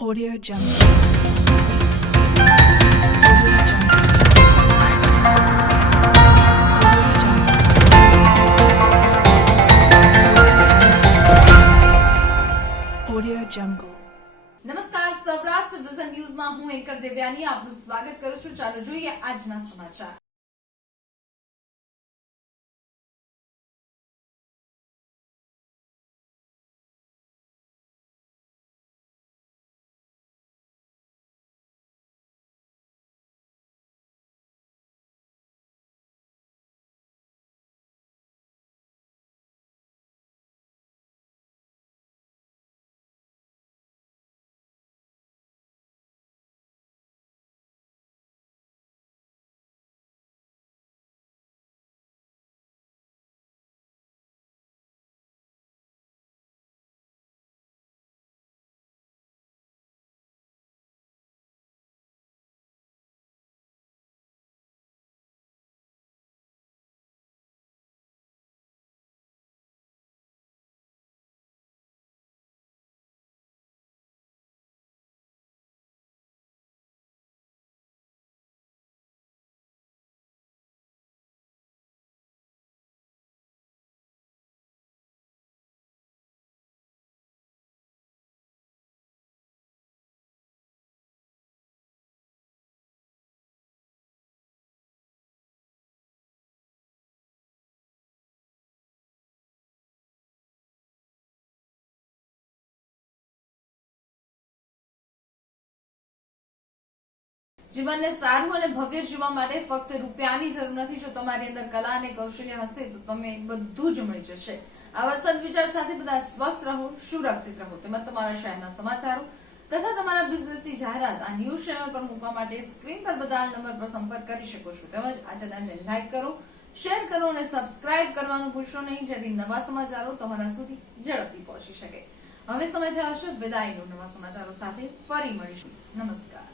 Audio Jungle. Audio Jungle. નમસ્કાર, Saurashtra vision ન્યૂઝમાં હું એન્કર દેવ્યાની આપનું સ્વાગત કરું છું. ચાલો જોઈએ આજના સમાચાર. જીવનને સારું અને ભવ્ય જીવવા માટે ફક્ત રૂપિયાની જરૂર નથી. જો તમારી અંદર કલા અને કૌશલ્ય હશે તો તમે બધું જ મળી જશે. આવા સદવિચાર સાથે બધા સ્વસ્થ રહો, સુરક્ષિત રહો. તેમજ તમારા શહેરના સમાચારો તથા તમારા બિઝનેસની જાહેરાત આ ન્યૂઝ ચેનલ પર મૂકવા માટે સ્ક્રીન પર બધા નંબર પર સંપર્ક કરી શકો છો. તેમજ આ ચેનલને લાઈક કરો, શેર કરો અને સબસ્ક્રાઇબ કરવાનું ભૂલશો નહીં, જેથી નવા સમાચારો તમારા સુધી ઝડપથી પહોંચી શકે. હવે સમય થયો છે વિદાયનો. નવા સમાચારો સાથે ફરી મળીશું. નમસ્કાર.